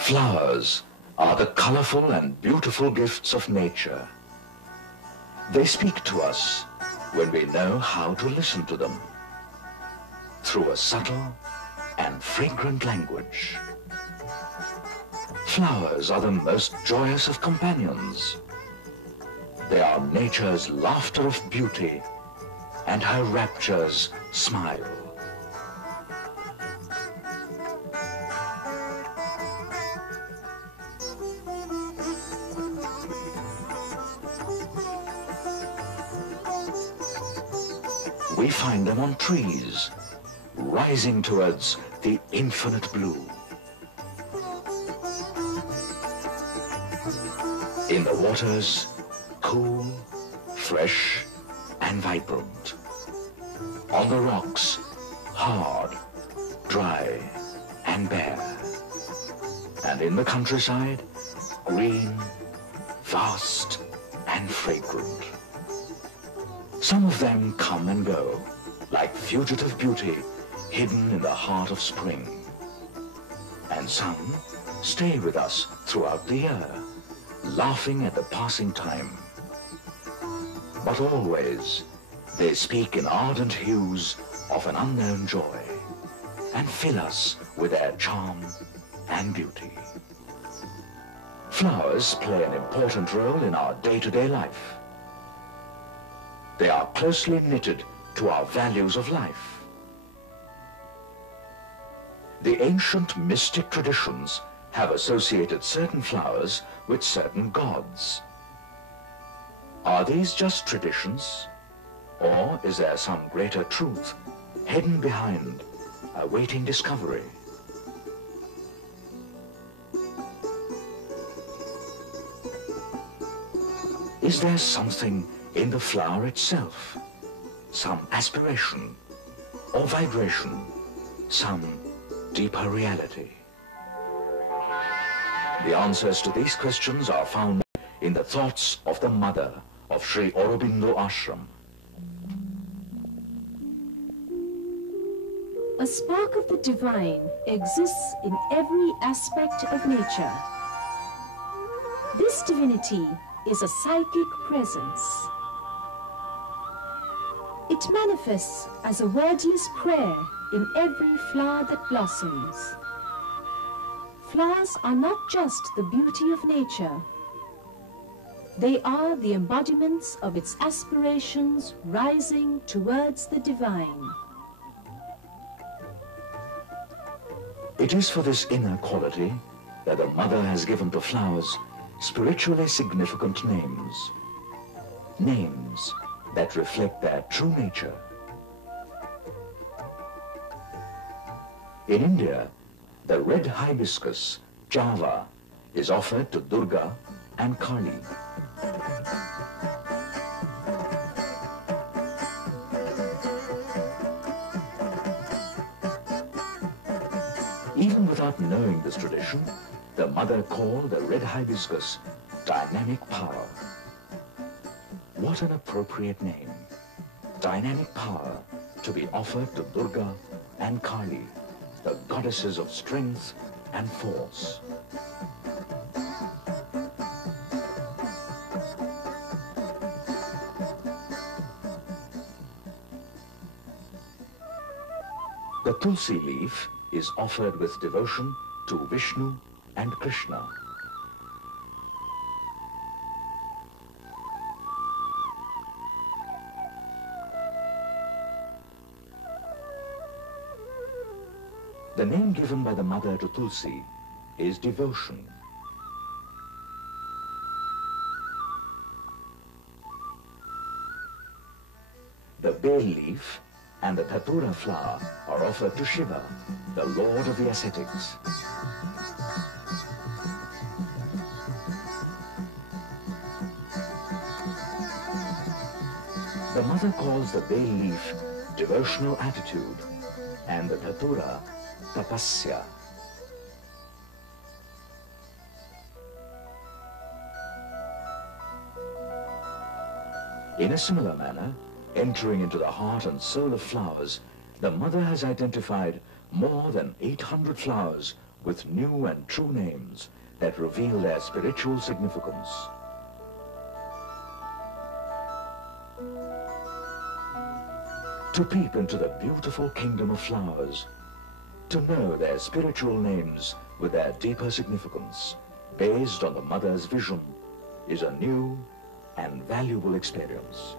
Flowers are the colorful and beautiful gifts of nature. They speak to us when we know how to listen to them, through a subtle and fragrant language. Flowers are the most joyous of companions. They are nature's laughter of beauty and her rapture's smile. We find them on trees, rising towards the infinite blue. In the waters, cool, fresh, and vibrant. On the rocks, hard, dry, and bare. And in the countryside, green, vast, and fragrant. Some of them come and go, like fugitive beauty hidden in the heart of spring. And some stay with us throughout the year, laughing at the passing time. But always, they speak in ardent hues of an unknown joy, and fill us with their charm and beauty. Flowers play an important role in our day-to-day life. They are closely knitted to our values of life. The ancient mystic traditions have associated certain flowers with certain gods. Are these just traditions, or is there some greater truth hidden behind, awaiting discovery? Is there something in the flower itself, some aspiration or vibration, some deeper reality? The answers to these questions are found in the thoughts of the mother of Sri Aurobindo Ashram. A spark of the divine exists in every aspect of nature. This divinity is a psychic presence. It manifests as a wordless prayer in every flower that blossoms. Flowers are not just the beauty of nature. They are the embodiments of its aspirations rising towards the divine. It is for this inner quality that the mother has given to flowers spiritually significant names. Names that reflect their true nature. In India, the red hibiscus, Java, is offered to Durga and Kali. Even without knowing this tradition, the mother called the red hibiscus dynamic power. What an appropriate name. Dynamic power to be offered to Durga and Kali, the goddesses of strength and force. The tulsi leaf is offered with devotion to Vishnu and Krishna. The name given by the mother to Tulsi is devotion. The bay leaf and the dhatura flower are offered to Shiva, the lord of the ascetics. The mother calls the bay leaf devotional attitude and the dhatura tapasya. In a similar manner, entering into the heart and soul of flowers, the mother has identified more than 800 flowers with new and true names that reveal their spiritual significance. To peep into the beautiful kingdom of flowers, to know their spiritual names with their deeper significance, based on the mother's vision, is a new and valuable experience.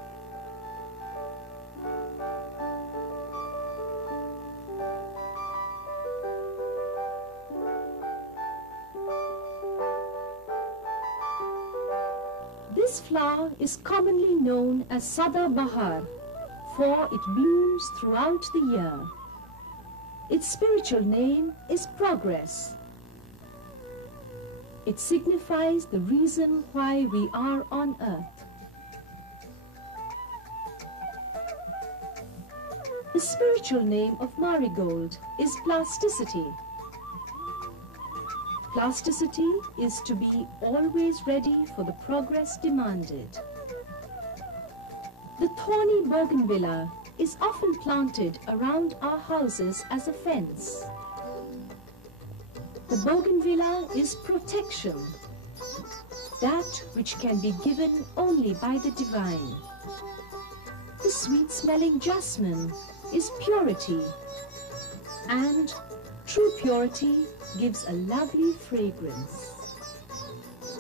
This flower is commonly known as Sada Bahar, for it blooms throughout the year. Its spiritual name is progress. It signifies the reason why we are on earth. The spiritual name of marigold is plasticity. Plasticity is to be always ready for the progress demanded. The thorny bougainvillea is often planted around our houses as a fence. The bougainvillea is protection, that which can be given only by the divine. The sweet-smelling jasmine is purity, and true purity gives a lovely fragrance.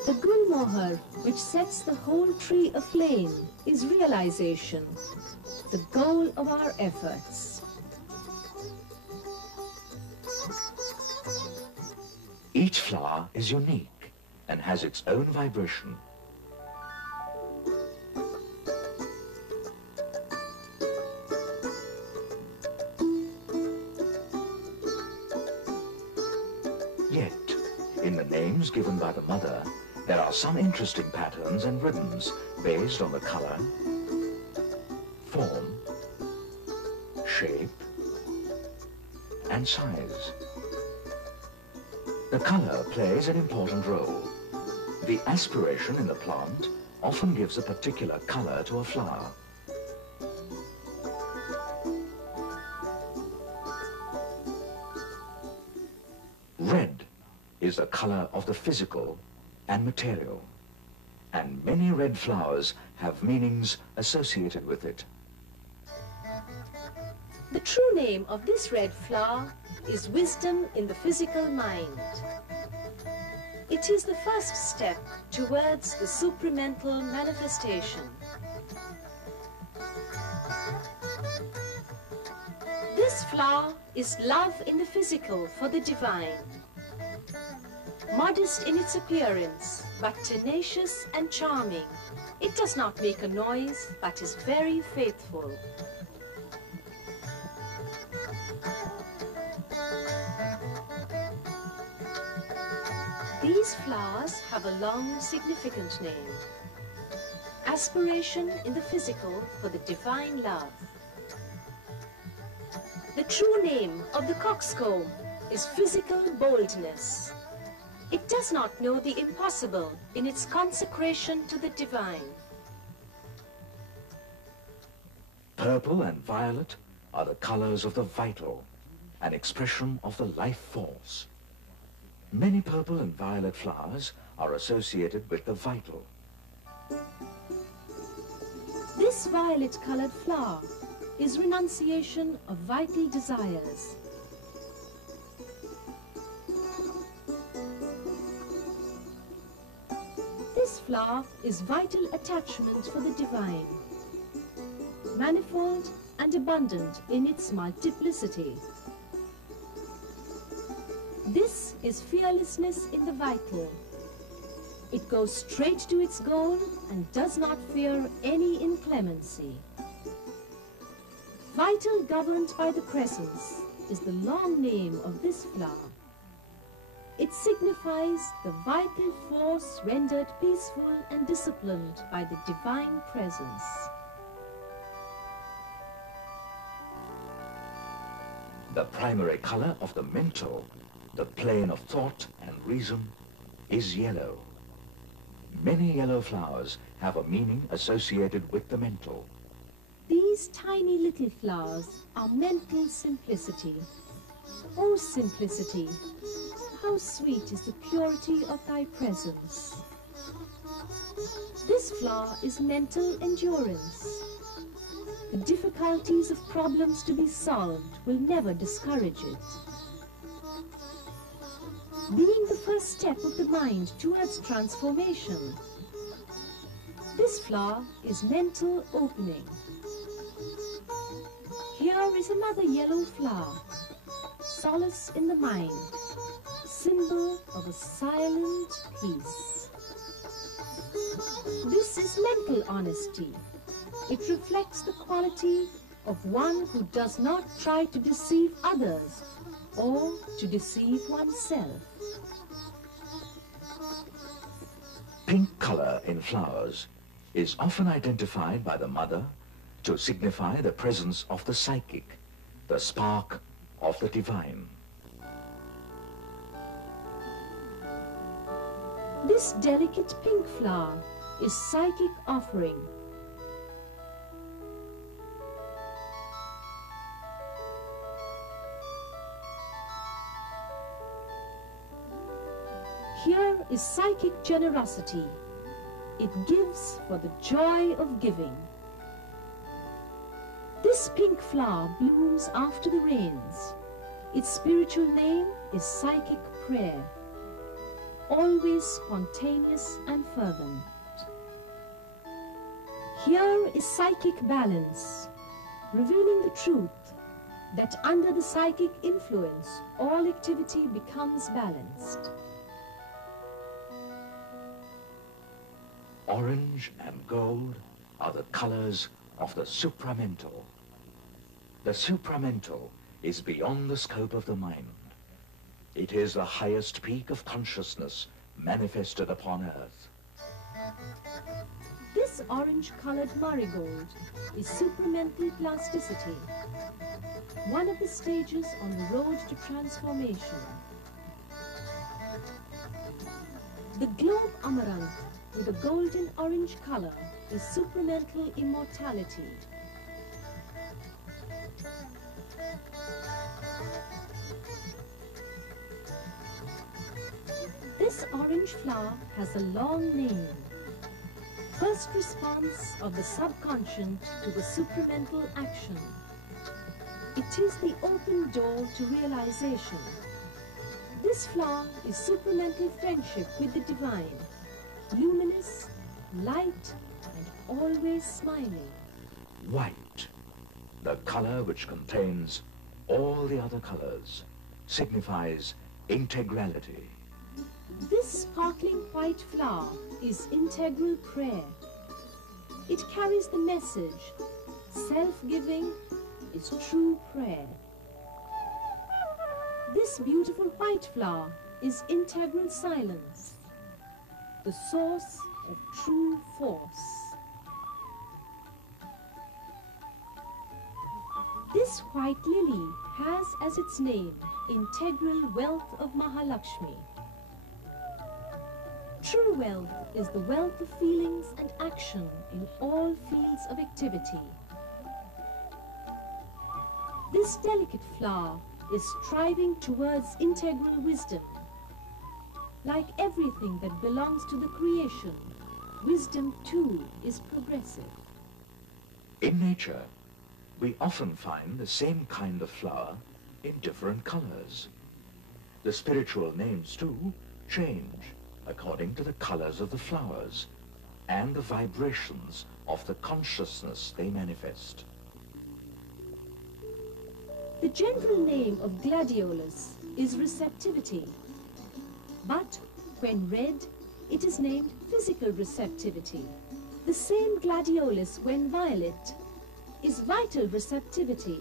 The gulmohar, which sets the whole tree aflame, is realization, the goal of our efforts. Each flower is unique and has its own vibration. Yet, in the names given by the mother, there are some interesting patterns and rhythms based on the color, form, shape, and size. The color plays an important role. The aspiration in the plant often gives a particular color to a flower. Red is the color of the physical and material, and many red flowers have meanings associated with it. The true name of this red flower is wisdom in the physical mind. It is the first step towards the supramental manifestation. This flower is love in the physical for the divine. Modest in its appearance, but tenacious and charming. It does not make a noise, but is very faithful. These flowers have a long, significant name. Aspiration in the physical for the divine love. The true name of the coxcomb is physical boldness. It does not know the impossible in its consecration to the divine. Purple and violet are the colors of the vital, an expression of the life force. Many purple and violet flowers are associated with the vital. This violet-colored flower is renunciation of vital desires. This flower is vital attachment for the divine, manifold and abundant in its multiplicity. This is fearlessness in the vital. It goes straight to its goal and does not fear any inclemency. Vital governed by the crescents is the long name of this flower. It signifies the vital force rendered peaceful and disciplined by the divine presence. The primary color of the mental, the plane of thought and reason, is yellow. Many yellow flowers have a meaning associated with the mental. These tiny little flowers are mental simplicity. Oh, simplicity! How sweet is the purity of thy presence. This flower is mental endurance. The difficulties of problems to be solved will never discourage it. Being the first step of the mind towards transformation, this flower is mental opening. Here is another yellow flower, solace in the mind, symbol of a silent peace. This is mental honesty. It reflects the quality of one who does not try to deceive others or to deceive oneself. Pink color in flowers is often identified by the mother to signify the presence of the psychic, the spark of the divine. This delicate pink flower is psychic offering. Here is psychic generosity. It gives for the joy of giving. This pink flower blooms after the rains. Its spiritual name is psychic prayer, always spontaneous and fervent. Here is psychic balance, revealing the truth that under the psychic influence, all activity becomes balanced. Orange and gold are the colors of the supramental. The supramental is beyond the scope of the mind. It is the highest peak of consciousness manifested upon earth. This orange-colored marigold is supramental plasticity, one of the stages on the road to transformation. The globe amaranth with a golden orange color is supramental immortality. This orange flower has a long name. First response of the subconscious to the supramental action. It is the open door to realization. This flower is supramental friendship with the divine, luminous, light, and always smiling. White, the color which contains all the other colors, signifies integrality. This sparkling white flower is integral prayer. It carries the message, self-giving is true prayer. This beautiful white flower is integral silence, the source of true force. This white lily has as its name integral wealth of Mahalakshmi. True wealth is the wealth of feelings and action in all fields of activity. This delicate flower is striving towards integral wisdom. Like everything that belongs to the creation, wisdom too is progressive. In nature, we often find the same kind of flower in different colors. The spiritual names too change according to the colors of the flowers and the vibrations of the consciousness they manifest. The general name of gladiolus is receptivity, but when read, it is named physical receptivity. The same gladiolus, when violet, is vital receptivity.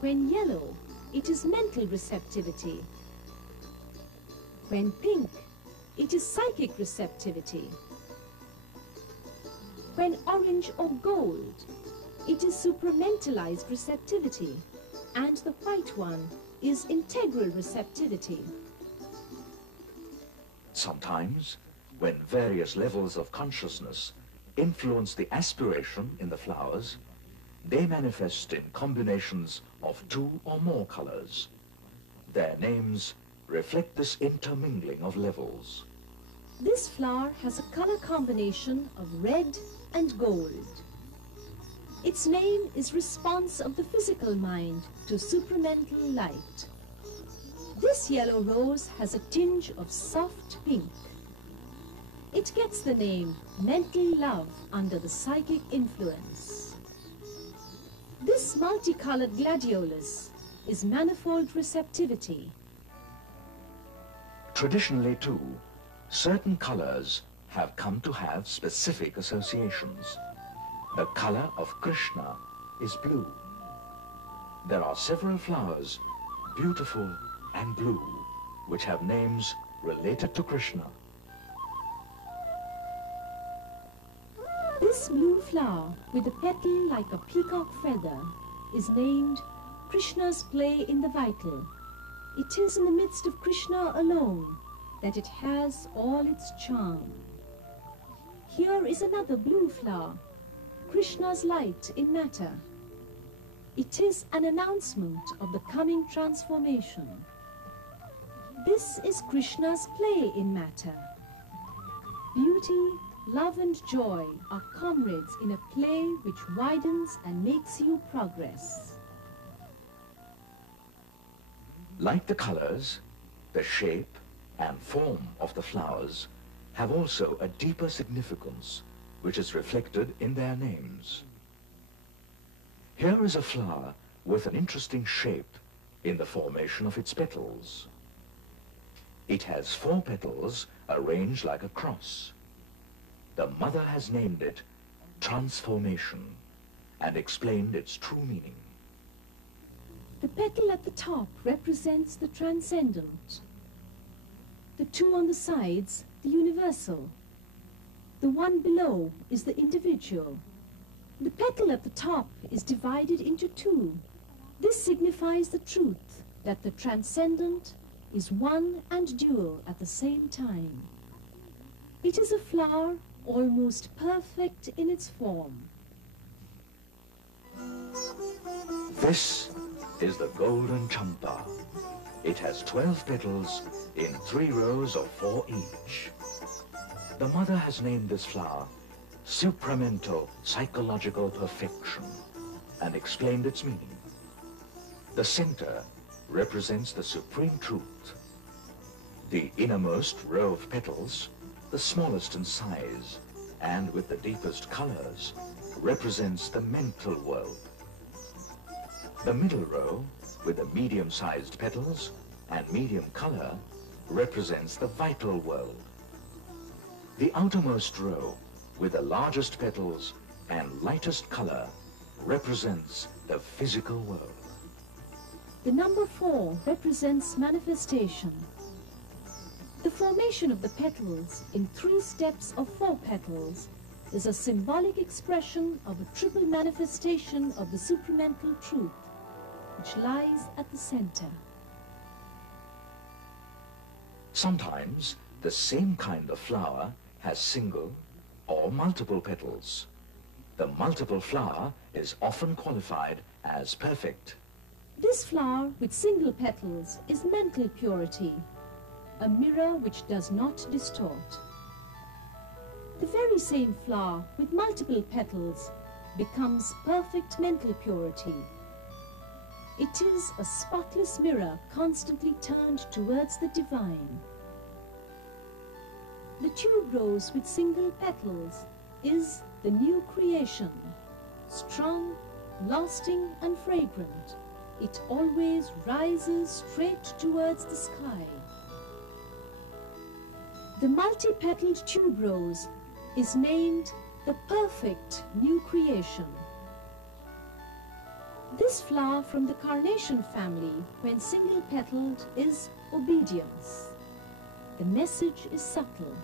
When yellow, it is mental receptivity. When pink, it is psychic receptivity. When orange or gold, it is supramentalized receptivity, and the white one is integral receptivity. Sometimes, when various levels of consciousness influence the aspiration in the flowers, they manifest in combinations of two or more colors. Their names reflect this intermingling of levels. This flower has a color combination of red and gold. Its name is response of the physical mind to supramental light. This yellow rose has a tinge of soft pink. It gets the name mental love under the psychic influence. This multicolored gladiolus is manifold receptivity. Traditionally too, certain colors have come to have specific associations. The color of Krishna is blue. There are several flowers, beautiful and blue, which have names related to Krishna. This blue flower with a petal like a peacock feather is named Krishna's play in the vital. It is in the midst of Krishna alone that it has all its charm. Here is another blue flower, Krishna's light in matter. It is an announcement of the coming transformation. This is Krishna's play in matter. Beauty, love and joy are comrades in a play which widens and makes you progress. Like the colors, the shape and form of the flowers have also a deeper significance, which is reflected in their names. Here is a flower with an interesting shape in the formation of its petals. It has 4 petals arranged like a cross. The mother has named it transformation and explained its true meaning. The petal at the top represents the transcendent. The 2 on the sides, the universal. The one below is the individual. The petal at the top is divided into 2. This signifies the truth that the transcendent is one and dual at the same time. It is a flower almost perfect in its form. This is the golden champa. It has 12 petals in 3 rows of 4 each. The mother has named this flower supramental psychological perfection and explained its meaning. The center represents the supreme truth. The innermost row of petals, the smallest in size and with the deepest colors, represents the mental world. The middle row, with the medium-sized petals and medium color, represents the vital world. The outermost row, with the largest petals and lightest color, represents the physical world. The number 4 represents manifestation. The formation of the petals in 3 steps of 4 petals is a symbolic expression of a triple manifestation of the supramental truth, which lies at the center. Sometimes the same kind of flower has single or multiple petals. The multiple flower is often qualified as perfect. This flower with single petals is mental purity, a mirror which does not distort. The very same flower with multiple petals becomes perfect mental purity. It is a spotless mirror constantly turned towards the divine. The tube rose with single petals is the new creation, strong, lasting and fragrant. It always rises straight towards the sky. The multi-petaled tube rose is named the perfect new creation. This flower from the carnation family, when single-petaled, is obedience. The message is subtle.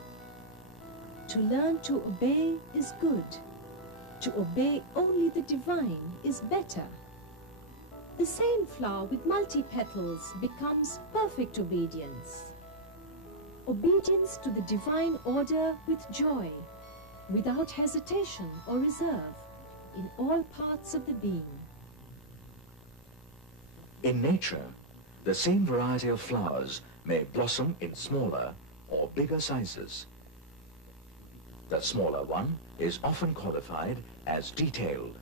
To learn to obey is good. To obey only the divine is better. The same flower with multi-petals becomes perfect obedience. Obedience to the divine order with joy, without hesitation or reserve, in all parts of the being. In nature, the same variety of flowers may blossom in smaller or bigger sizes. The smaller one is often qualified as detailed.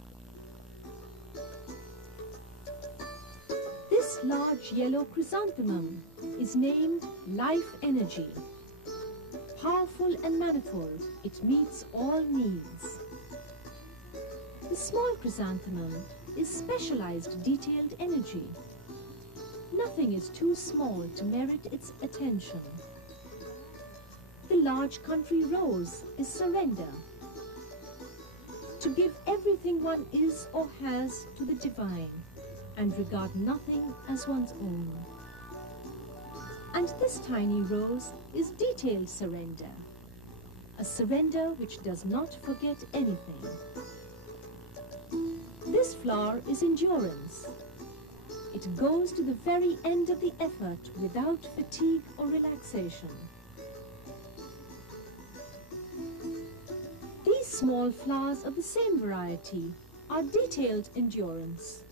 This large yellow chrysanthemum is named Life Energy. Powerful and manifold, it meets all needs. The small chrysanthemum is specialized detailed energy. Nothing is too small to merit its attention. The large country rose is surrender. To give everything one is or has to the divine and regard nothing as one's own. And this tiny rose is detailed surrender, a surrender which does not forget anything. This flower is endurance. It goes to the very end of the effort without fatigue or relaxation. These small flowers of the same variety are detailed endurance.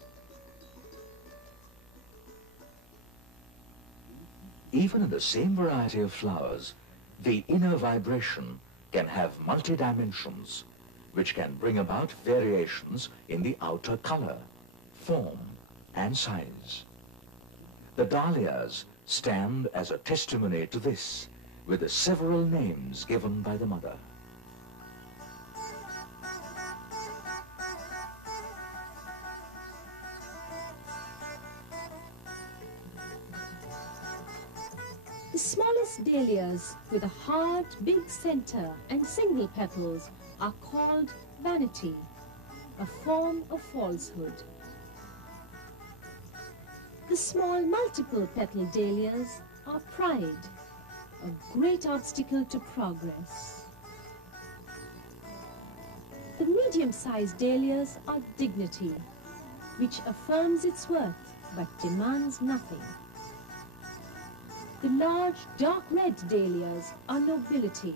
Even in the same variety of flowers, the inner vibration can have multi-dimensions, which can bring about variations in the outer color, form, and size. The dahlias stand as a testimony to this, with the several names given by the mother. The smallest dahlias with a hard, big center and single petals are called vanity, a form of falsehood. The small multiple petal dahlias are pride, a great obstacle to progress. The medium-sized dahlias are dignity, which affirms its worth but demands nothing. The large, dark red dahlias are nobility,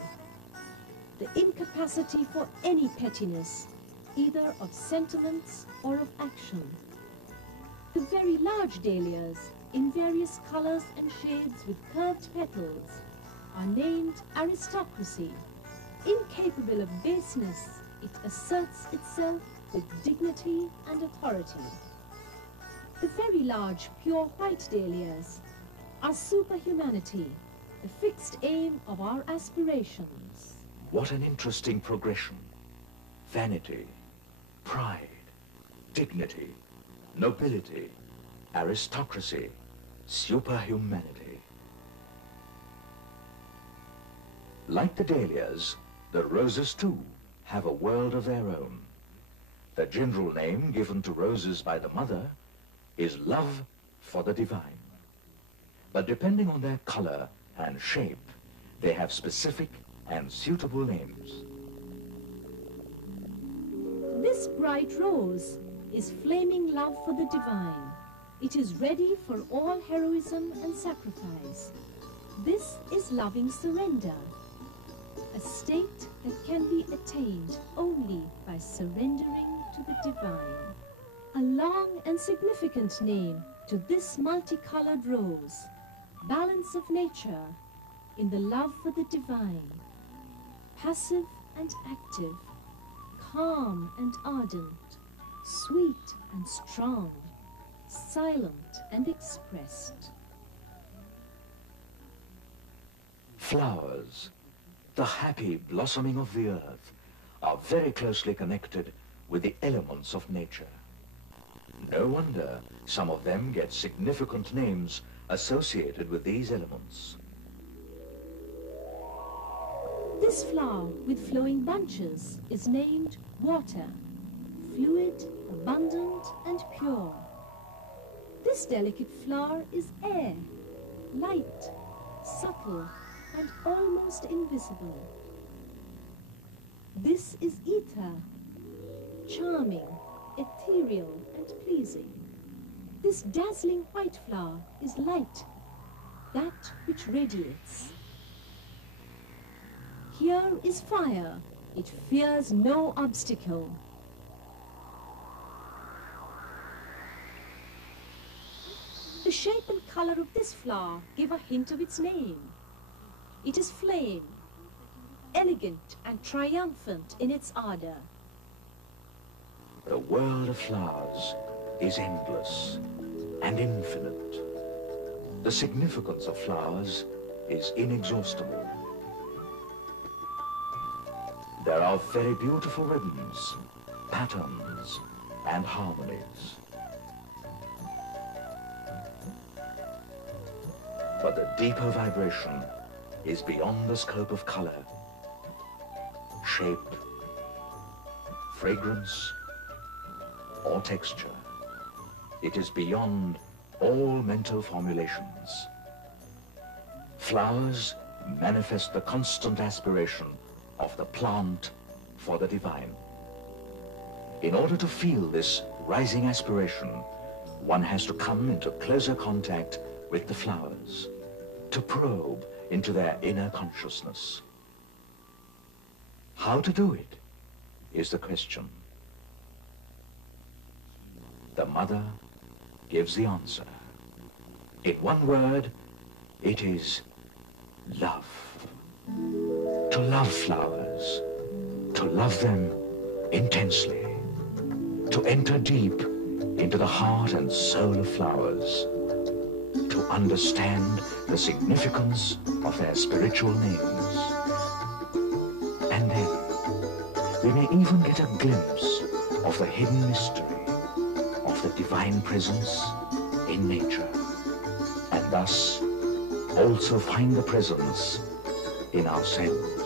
the incapacity for any pettiness, either of sentiments or of action. The very large dahlias, in various colors and shades with curved petals, are named aristocracy. Incapable of baseness, it asserts itself with dignity and authority. The very large, pure white dahlias are superhumanity, the fixed aim of our aspirations. What an interesting progression. Vanity, pride, dignity, nobility, aristocracy, superhumanity. Like the dahlias, the roses too have a world of their own. The general name given to roses by the mother is love for the divine. But depending on their color and shape, they have specific and suitable names. This bright rose is flaming love for the divine. It is ready for all heroism and sacrifice. This is loving surrender, a state that can be attained only by surrendering to the divine. A long and significant name to this multicolored rose, balance of nature in the love for the divine, passive and active, calm and ardent, sweet and strong, silent and expressed. Flowers, the happy blossoming of the earth, are very closely connected with the elements of nature. No wonder some of them get significant names associated with these elements. This flower with flowing bunches is named water, fluid, abundant, and pure. This delicate flower is air, light, subtle, and almost invisible. This is ether, charming, ethereal, and pleasing. This dazzling white flower is light, that which radiates. Here is fire, it fears no obstacle. The shape and color of this flower give a hint of its name. It is flame, elegant and triumphant in its ardor. The world of flowers is endless and infinite. The significance of flowers is inexhaustible. There are very beautiful rhythms, patterns, and harmonies. But the deeper vibration is beyond the scope of color, shape, fragrance, or texture. It is beyond all mental formulations. Flowers manifest the constant aspiration of the plant for the divine. In order to feel this rising aspiration, one has to come into closer contact with the flowers, to probe into their inner consciousness. How to do it is the question. The mother gives the answer. In one word, it is love. To love flowers, to love them intensely, to enter deep into the heart and soul of flowers, to understand the significance of their spiritual names. And then we may even get a glimpse of the hidden mystery of the divine presence in nature, and thus also find the presence in ourselves.